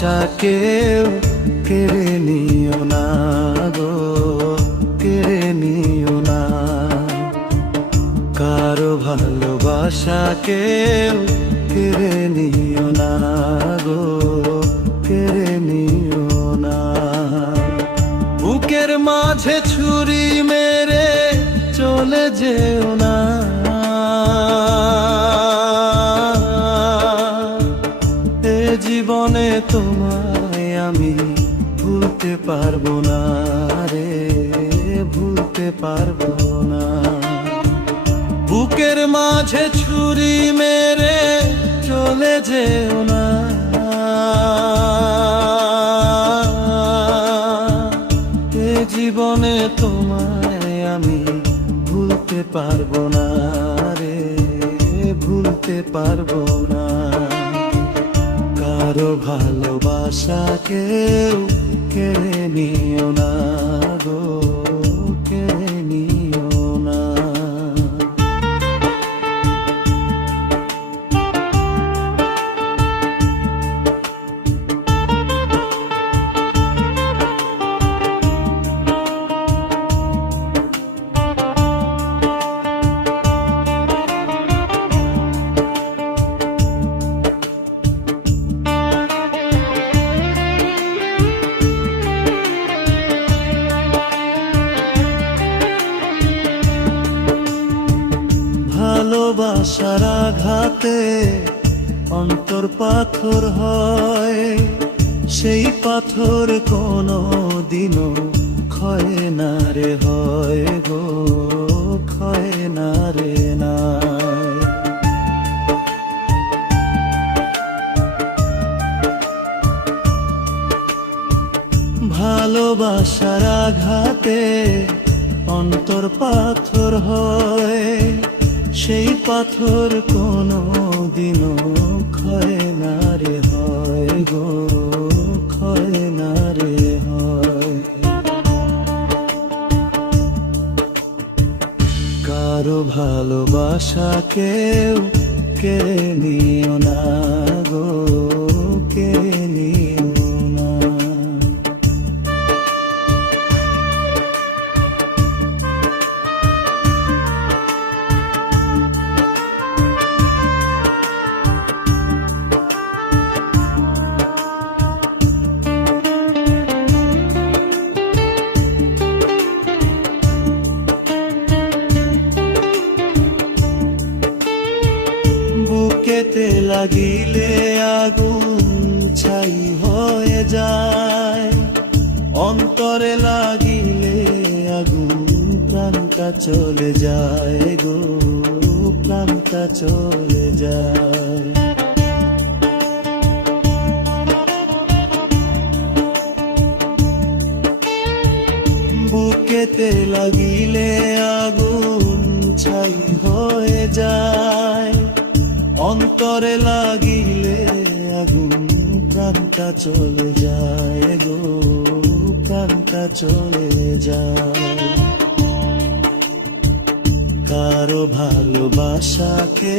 ভালোবাসা কেউ কেড়ে নিও না গো, কেড়ে নিও না। কারো ভালোবাসা কেউ কেড়ে নিও না গো, কেড়ে নিও না। বুকের মাঝে ছুরি মেরে চলে যেও না, এ জীবনে তোমায় আমি ভুলতে পারবো না রে, ভুলতে পারবো না। বুকের মাঝে ছুরি মেরে চলে যেও না, এ জীবনে তোমায় আমি ভুলতে পারবো না রে, ভুলতে পারবো না। কারো ভালোবাসা কেউ কেড়ে নিও না গো, কেড়ে নিও না। ভালোবাসার আঘাতে অন্তর পাথর হয়, সেই পাথর কোনো দিনও ক্ষয় না রে, হয় গো, ক্ষয় না রে নাই। ভালোবাসার আঘাতে অন্তর পাথর হয়, সেই পাথর কোনো দিনও ক্ষয় না রে, হয় গো, ক্ষয় না রে হয়। কারো ভালোবাসা কেউ কেড়ে নিও না গো, কেড়ে নিও না। বুকেতে লাগিলে আগুন ছাই হয়ে যায়, অন্তরে লাগিলে আগুন প্রাণটা চলে যায় গো, প্রাণটা চলে যায়। বুকেতে লাগিলে আগুন ছাই হয়ে যায়, অন্তরে লাগিলে আগুন প্রাণটা চলে যায় গো, প্রাণটা চলে যায়। কারো ভালোবাসাকে